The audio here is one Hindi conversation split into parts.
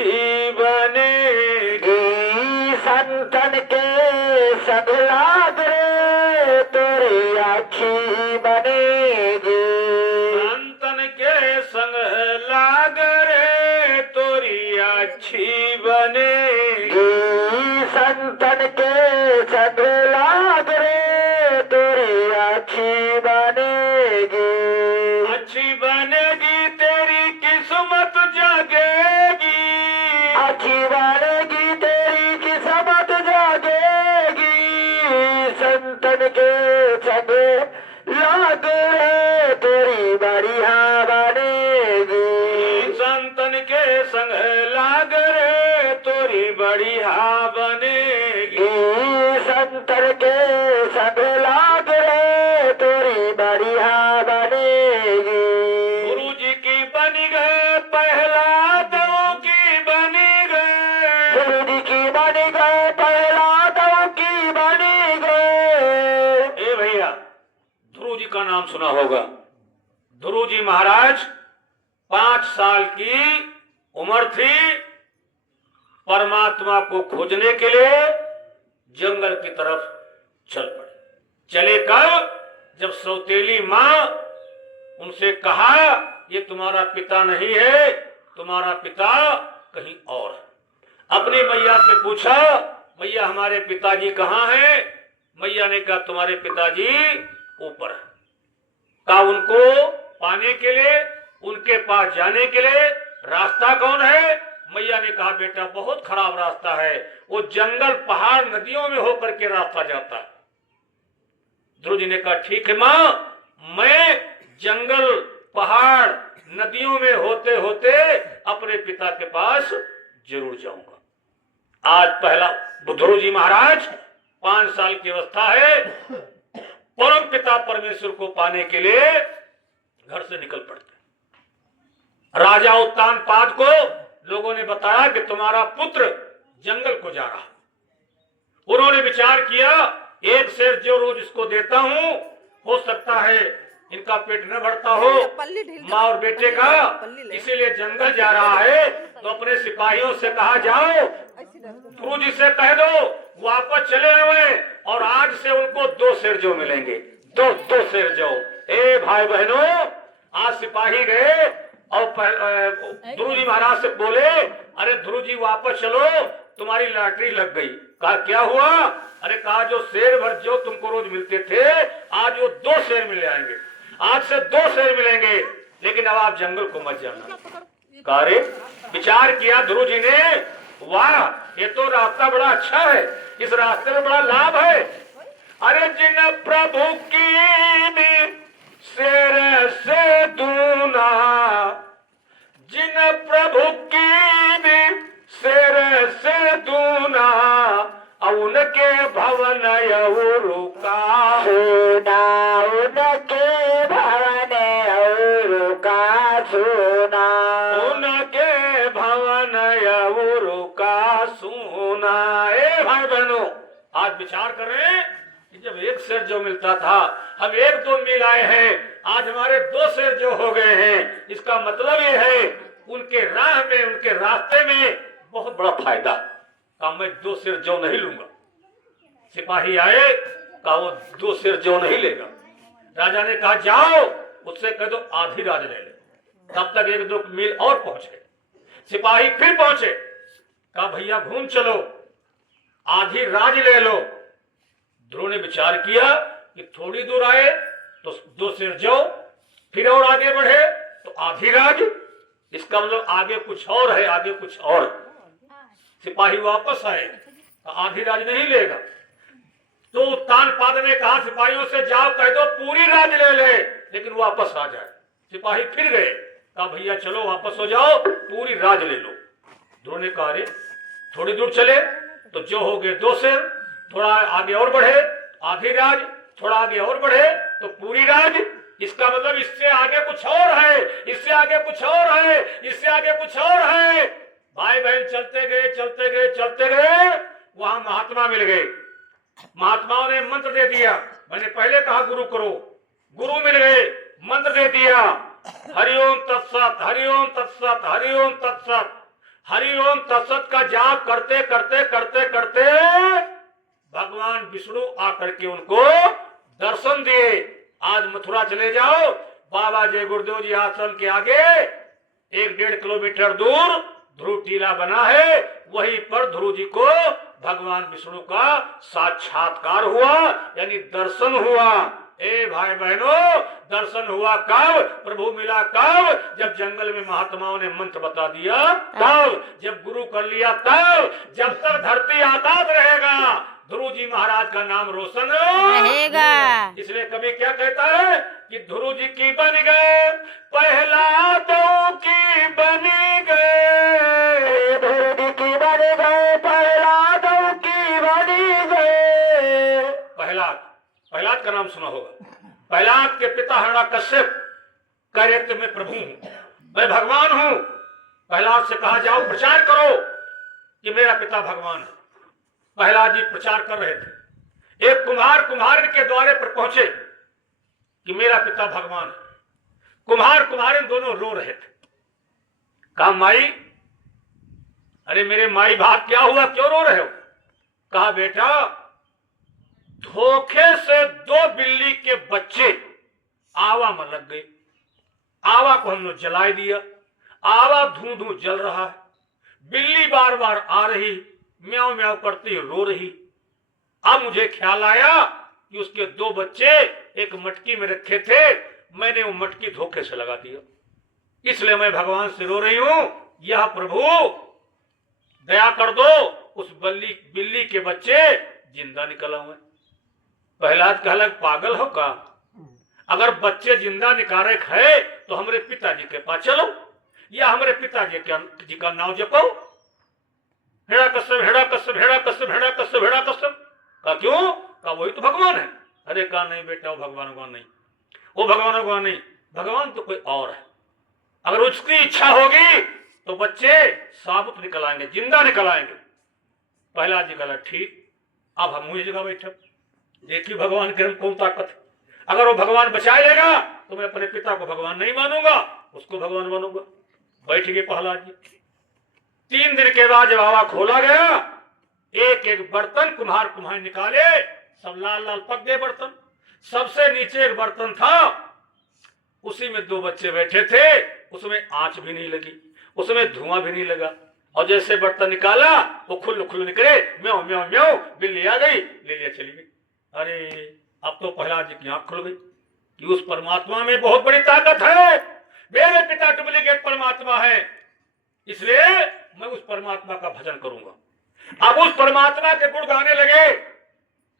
अच्छी बनेगी। संतन के संग लाग रे तेरी अच्छी बनेगी। संतन के संग लाग रे तोरी अच्छी बनेगी। संतन के संग लाग रे तेरी अच्छी बनेगी। अच्छी बनेगी तेरी किस्मत जागेगी। अच्छी बनेगी तेरी किस्मत जागेगी। संतन के संग लाग रे तेरी बढ़िया बनेगी। संतन के संग लाग रे तोरी बढ़िया बनेगी। संतन के संग लाग रे तोरी बढ़िया बनेगी। गुरु जी की बनी गए पहला दो की बनी गए। गुरु जी की बनी गए पहला दो की बनी गए। ए भैया, ध्रुव जी का नाम सुना होगा। ध्रुव जी महाराज 5 साल की उम्र थी। परमात्मा को खोजने के लिए जंगल की तरफ चल पड़े। चले कब? जब सौतेली माँ उनसे कहा ये तुम्हारा पिता नहीं है, तुम्हारा पिता कहीं और है। अपनी मैया से पूछा मैया हमारे पिताजी कहाँ हैं? मैया ने कहा तुम्हारे पिताजी ऊपर है। कहा उनको पाने के लिए, उनके पास जाने के लिए रास्ता कौन है? मैया ने कहा बेटा बहुत खराब रास्ता है, वो जंगल पहाड़ नदियों में होकर के रास्ता जाता है। ध्रुव जी ने कहा ठीक है माँ, मैं जंगल पहाड़ नदियों में होते होते अपने पिता के पास जरूर जाऊंगा। आज पहला ध्रुव जी महाराज 5 साल की अवस्था है। परम पिता परमेश्वर को पाने के लिए घर से निकल पड़ते। राजा उत्तानपाद को लोगों ने बताया कि तुम्हारा पुत्र जंगल को जा रहा। उन्होंने विचार किया एक शेर जो रोज इसको देता हूं, हो सकता है इनका पेट न भरता हो माँ और बेटे का, इसीलिए जंगल जा रहा है। तो अपने सिपाहियों से कहा जाओ गुरु जी से कह दो वापस चले आवे और आज से उनको 2 शेर जो मिलेंगे, दो शेर जो। ए भाई बहनों, आज सिपाही गए और ध्रुव जी महाराज से बोले अरे ध्रुव जी वापस चलो तुम्हारी लॉटरी लग गई। कहा क्या हुआ? अरे कहा जो शेर भर जो तुमको रोज मिलते थे आज वो 2 शेर मिल जाएंगे, आज से 2 शेर मिलेंगे, लेकिन अब आप जंगल को मत जाना। कहा रे विचार किया ध्रुव जी ने, वाह ये तो रास्ता बड़ा अच्छा है, इस रास्ते में बड़ा लाभ है। अरे जिन प्रभु की शेर से दूना, जिन प्रभु की शेर से दूना, उनके भवन रुका सुना, उनके भवन रुका सुना, उनके भवन रुका सुना। ए भाई बहनों, आज विचार कर रहे हैं कि जब 1 शेर जो मिलता था हम 1-2 मिल आए हैं, आज हमारे 2 शेर जो हो गए हैं। इसका मतलब ये है उनके राह में, उनके रास्ते में बहुत बड़ा फायदा। कहा मैं 2 शेर जो नहीं लूंगा। सिपाही आए, कहा वो 2 शेर जो नहीं लेगा। राजा ने कहा जाओ उससे कह दो आधी राज ले ले। तब तक 1-2 मील और पहुंचे। सिपाही फिर पहुंचे, कहा भैया घूम चलो आधी राज ले लो। ध्रुव ने विचार किया कि थोड़ी दूर आए तो 2 शेर जो, फिर और आगे बढ़े तो आधी राज, इसका मतलब आगे कुछ और है, आगे कुछ और। सिपाही वापस आए, आधी राज नहीं लेगा। तो उत्तानपाद ने कहा सिपाहियों से जाओ कह दो पूरी राज ले ले, लेकिन वापस आ जाए। सिपाही फिर गए, कहा भैया चलो वापस हो जाओ पूरी राज ले लो। ध्रुव ने कहा रे थोड़ी दूर चले तो जो हो गए 2 शेर, थोड़ा आगे और बढ़े आधी राज, थोड़ा आगे और बढ़े तो पूरी राज। इसका मतलब इससे आगे कुछ और है, इससे आगे कुछ और है, इससे आगे कुछ और है। भाई बहन चलते गए चलते गए चलते गए, वहां महात्मा मिल गए। महात्माओं ने मंत्र दे दिया, मैंने पहले कहा गुरु करो, गुरु मिल गए, मंत्र दे दिया हरिओम तत्सत, हरिओम तत्सत, हरिओम तत्सत। हरि ओम तत्सत का जाप करते करते करते करते भगवान विष्णु आकर के उनको दर्शन दिए। आज मथुरा चले जाओ, बाबा जय गुरुदेव जी आश्रम के आगे 1-1.5 किलोमीटर दूर ध्रुव टीला बना है, वहीं पर ध्रुव जी को भगवान विष्णु का साक्षात्कार हुआ, यानी दर्शन हुआ। ए भाई बहनों, दर्शन हुआ कब, प्रभु मिला कब, जब जंगल में महात्माओं ने मंत्र बता दिया तब, जब गुरु कर लिया तब। जब तक धरती आकाश रहेगा ध्रुव जी महाराज का नाम रोशन रहेगा। इसलिए कभी क्या कहता है कि ध्रुव जी की बन गए प्रहलादों की बनी गए, ध्रुव जी की बन गए प्रहलादों की बनी गए। प्रहलाद का नाम सुना होगा। प्रहलाद के पिता हिरण्यकश्यप कह रहे थे मैं प्रभु हूं, मैं भगवान हूं। प्रहलाद से कहा जाओ प्रचार करो कि मेरा पिता भगवान है। प्रहलाद जी प्रचार कर रहे थे। एक कुम्हार कुम्हारिन के द्वारे पर पहुंचे कि मेरा पिता भगवान है। कुम्हार कुम्हारिन दोनों रो रहे थे। कहा माई, अरे मेरे माई बाप क्या हुआ, क्यों रो रहे हो? कहा बेटा, धोखे से 2 बिल्ली के बच्चे आवा में लग गए। आवा को हमने जला दिया। आवा धू धू जल रहा है। बिल्ली बार बार आ रही, म्याऊ म्याऊ करती रो रही। अब मुझे ख्याल आया कि उसके 2 बच्चे एक मटकी में रखे थे, मैंने वो मटकी धोखे से लगा दिया, इसलिए मैं भगवान से रो रही हूं। यह प्रभु दया कर दो, उस बिल्ली के बच्चे जिंदा निकल आए। प्रहलाद कहला पागल हो का, अगर बच्चे जिंदा निकाले है तो हमारे पिताजी के पास चलो या हमारे पिताजी जी का नाम जपो, हेड़ा कश्यप हेड़ा कश्यप हेड़ा कश्यप हेड़ा कश्यप हेड़ा कश्यप। का क्यों? का वही तो भगवान है। अरे कहा नहीं बेटा, वो भगवान को नहीं, वो भगवान को नहीं, भगवान तो कोई और है। अगर उसकी इच्छा होगी तो बच्चे साबुत निकल आएंगे, जिंदा निकल आएंगे। प्रहलाद जी कहला ठीक, अब हम मुझे जगह बैठे, देखिए भगवान के कौन ताकत है। अगर वो भगवान बचाए लेगा तो मैं अपने पिता को भगवान नहीं मानूंगा, उसको भगवान मानूंगा। बैठ गए प्रहलाद जी। 3 दिन के बाद जब आवा खोला गया, एक एक बर्तन कुम्हार कुम्हार निकाले, सब लाल लाल पक गए बर्तन। सबसे नीचे एक बर्तन था, उसी में 2 बच्चे बैठे थे, उसमें आंच भी नहीं लगी, उसमें धुआं भी नहीं लगा। और जैसे बर्तन निकाला वो खुल खुल निकले, म्याऊ म्याऊ म्याऊ, बिल्ली आ गई, ले लिया चली गई। अरे अब तो प्रहलाद जी की आंख खुल गई कि उस परमात्मा में बहुत बड़ी ताकत है। मेरे पिता डुप्लीकेट परमात्मा है, इसलिए मैं उस परमात्मा का भजन करूंगा। अब उस परमात्मा के गुण गाने लगे।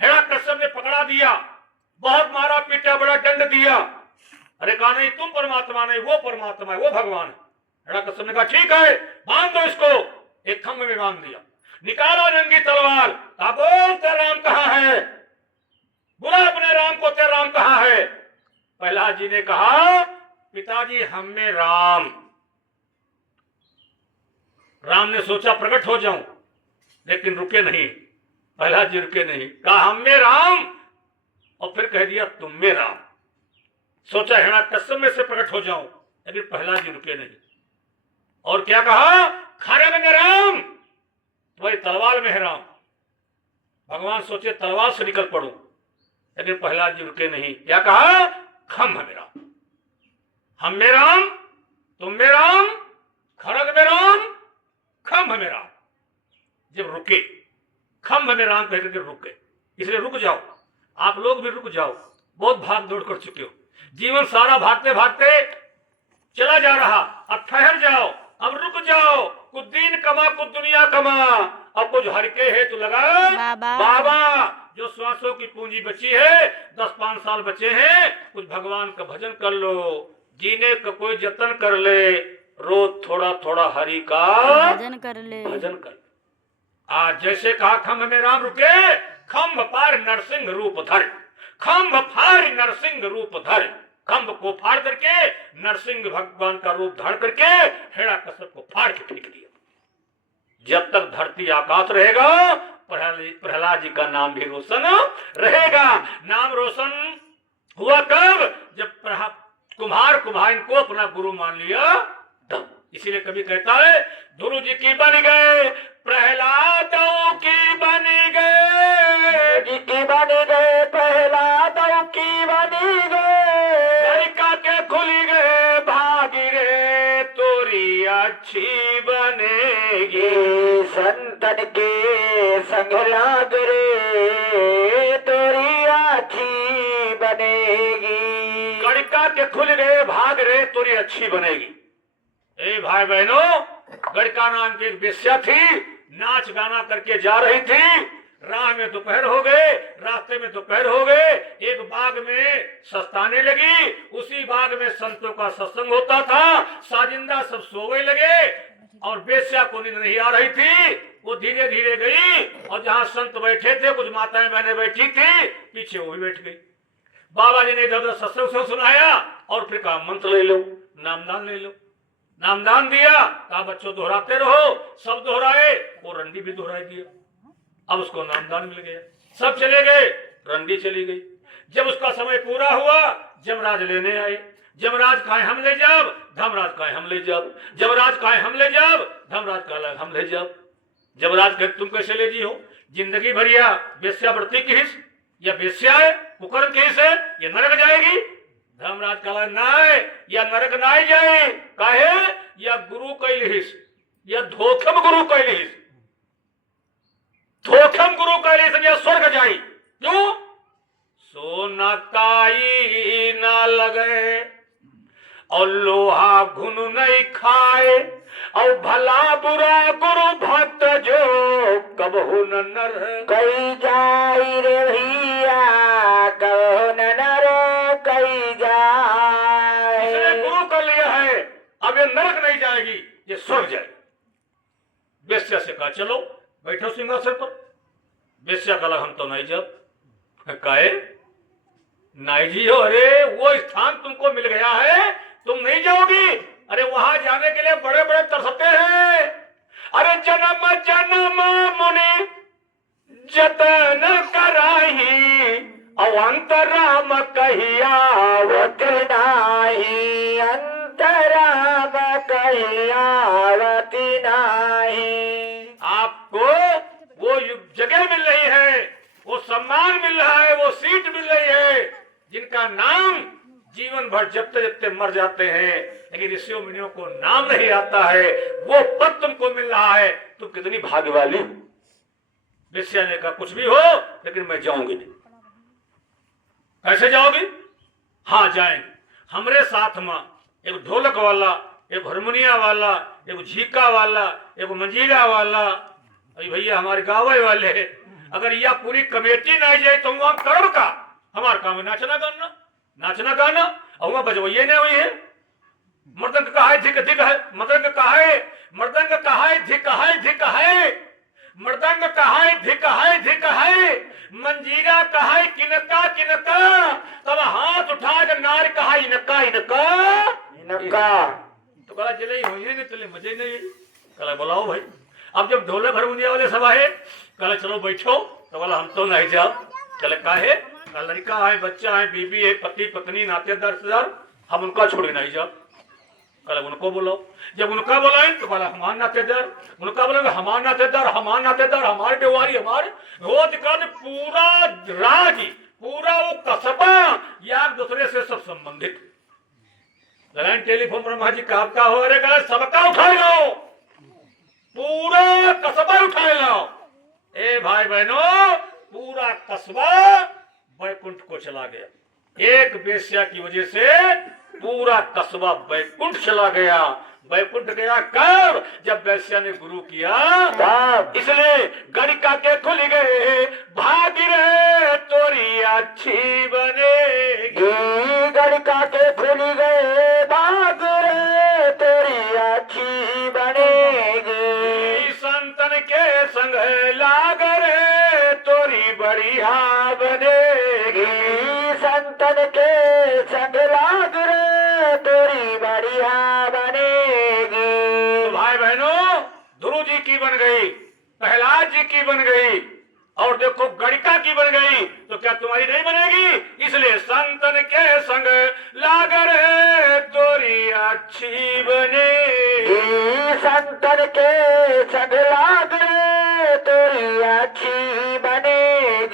हिरण्यकश्यप ने पकड़ा दिया, बहुत मारा पीटा, बड़ा दंड दिया। अरे कहा नहीं, तुम परमात्मा नहीं, वो परमात्मा है, वो भगवान है। हिरण्यकश्यप ने कहा ठीक है, बांध दो इसको। एक खम्भे में बांध दिया, निकाला नंगी तलवार, कहा बोल तेरा राम कहाँ है, बुला अपने राम को, तेरा राम कहाँ है। प्रहलाद जी ने कहा पिताजी हम में राम। राम ने सोचा प्रकट हो जाऊं, लेकिन रुके नहीं। प्रहलाद जी रुके नहीं, कहा हम में राम, और फिर कह दिया तुम में राम। सोचा हिरण्यकश्यप में से प्रकट हो जाऊं, लेकिन प्रहलाद जी रुके नहीं। और क्या कहा, खड्ग में राम, तुम्हारी तलवार में है राम। भगवान सोचे तलवार से निकल पड़ू, लेकिन प्रहलाद जी रुके नहीं। क्या कहा, खम्भ में राम, हम में राम, तुम में राम, खड्ग में राम, खम्भ में राम। जब रुके, खम्भ में राम कहकर के रुक गए। इसलिए रुक जाओ, आप लोग भी रुक जाओ। बहुत भाग दौड़ कर चुके हो, जीवन सारा भागते भागते चला जा रहा। अब ठहर जाओ, अब रुक जाओ, कुछ दिन कमा कुछ दुनिया कमा, और कुछ हरके है तो लगा बाबा। जो श्वासों की पूंजी बची है, 10-5 साल बचे हैं, कुछ भगवान का भजन कर लो, जीने का कोई जतन कर ले, रोज थोड़ा थोड़ा हरि का भजन कर ले, भजन कर। आज जैसे कहा खम्भ में राम रुके, खम्भ पार नरसिंह रूप धर, खम्भ फाड़ नरसिंह रूप धर। खम्भ को फाड़ करके नरसिंह भगवान का रूप धारण करके हिरण्यकश्यप को फाड़ के फेंक दिया। जब तक धरती आकाश रहेगा, प्रहलाद जी का नाम भी रोशन रहेगा। नाम रोशन हुआ कब, जब कुम्हार कुम्हारिन को अपना गुरु मान लिया तब। इसीलिए कभी कहता है ध्रुव जी की बन गए, प्रहलादों की बन गए, जी की बन गए, प्रहलादों की बनी गए। गड़िका के खुल गए भागी रे, तोरी अच्छी बनेगी। संतन के संग लाग रे, तोरी अच्छी बनेगी। गड़िका के खुल गए भाग रे, तोरी अच्छी बनेगी। ए भाई बहनों, गड़िका नाम की एक वेश्या थी, नाच गाना करके जा रही थी। राह में दोपहर हो गए, रास्ते में दोपहर हो गए, एक बाग में सस्ताने लगी। उसी बाग में संतों का सत्संग होता था। साजिंदा सब सोए लगे और वेश्या को नींद नहीं आ रही थी। वो धीरे धीरे गई और जहां संत बैठे थे, कुछ माताएं बहनें बैठी थी, पीछे वो भी बैठ गई। बाबा जी ने इधर सत्संग सुनाया और फिर कहा मंत्र ले लो, नामदान ले लो। नामदान दिया, कहा बच्चों दोहराते रहो। सब दोहराए, वो रंडी भी दोहराई दिया। अब उसको नामदान मिल गया। सब चले गए, रंडी चली गई। जब उसका समय पूरा हुआ, जमराज लेने आए। जमराज कहे हम ले जाओ, धर्मराज कहे हम ले जाओ। जमराज कहे हम ले जाओ, धर्मराज कहे हम ले जाओ। जमराज कहे तुम कैसे ले जी हो? जिंदगी भर या वेश्यावृत्ति की हिस्स, या वेश्या है कुकर्म की हिस्स है, ये नरक जाएगी। धर्मराज कहा नाय, या नरक नाय जाए। काहे? या गुरु कैलिस, या धोखम गुरु कैलिस, धोखम गुरु कैलिस, या स्वर्ग जाई। क्यों? सोना काई ना लगे और लोहा घुन नहीं खाए, और भला बुरा गुरु भक्त जो कबहू न नर कई जाई रे भैया, कहो न नर कई जाए। इसने गुरु कर लिया है, अब ये नरक नहीं जाएगी, ये स्वर्ग जाएगी। वेश्या से कहा चलो बैठो सिंहासन पर। वेश्या कहा हम तो नहीं जब। काहे नहीं जी हो? अरे वो स्थान तुमको मिल गया है, तुम नहीं जाओगी। अरे वहां जाने के लिए बड़े बड़े तरसते हैं। अरे जन्म जन्म मुनि जतन कराही, अवंतराम कहियावत नाही, अंतराम कहियावत नाही। आपको वो जगह मिल रही है, वो सम्मान मिल रहा है, वो सीट मिल रही है, जिनका नाम जीवन भर जपते जपते मर जाते हैं, लेकिन ऋषियों मुनियों को नाम नहीं आता है। वो पद तुमको मिल रहा है, तुम कितनी भाग्यवाली। वेश्या ने कहा कुछ भी हो, लेकिन मैं जाऊंगी नहीं। कैसे जाओगी? हाँ जाएंगे। हमरे साथ में एक ढोलक वाला, एक हारमोनिया वाला, एक झीका वाला, एक मंजीरा वाला, अरे भैया हमारे गाँव वाले। अगर यह पूरी कमेटी नहीं जाए तो वहां करो का हमारे काम में नाचना गाना, नाचना गाना, और वहां बजवैये नहीं हुई है। मर्दंग कहा है धिक धिक है, मृदंग कहा है, मर्दंग कहा है धिक है धिक है, मृदंग कहा है धिक है धिक है, मंजीरा कहा है किनका किनका, तब हाथ उठाकर नार कहा इनका इनका इनका। तो कहा चले हुई है, नहीं चले मजे नहीं। कहा बुलाओ भाई। अब जब ढोलक हारमोनिया वाले सब आए, कहा चलो बैठो। तो बोला हम तो नहीं जाओ। कहा काहे? कहा लड़का है, बच्चा है, बीबी है, पति पत्नी, नातेदार रिश्तेदार, हम उनका छोड़े नहीं जाओ। कहा उनको बुलाओ। जब उनका बुलाए तो बोला हमारे नातेदार, उनका बोला हमारे नातेदार, हमारे नातेदार, हमारे बेवारी, हमारे रोज का पूरा राज, पूरा वो कस्बा या दूसरे से सब संबंधित। टेलीफोन ब्रह्मा जी का हो रहे, कहा सबका उठाए लो, पूरा कस्बा उठाए लो। ए भाई बहनों, पूरा कस्बा बैकुंठ को चला गया। एक वेश्या की वजह से पूरा कस्बा बैकुंठ चला गया। बैकुंठ गया कब? जब वेश्या ने गुरु किया। इसलिए गड़िका के खुल गए भागी रे, तोरी अच्छी बनेगी। गड़िका के खुल गए भाग रे, तोरी अच्छी बनेगी। संतन के संग लाग रे, तोरी बढ़िया बनेगी। संतन के संग लाग रे, तोरी बढ़िया बनेगी। तो भाई बहनों, ध्रुव जी की बन गई, प्रहलाद जी की बन गई, और देखो गड़िका की बन गई, तो क्या तुम्हारी नहीं बनेगी? इसलिए संतन के संग लाग रे, तोरी अच्छी बनेगी। संतन के संगला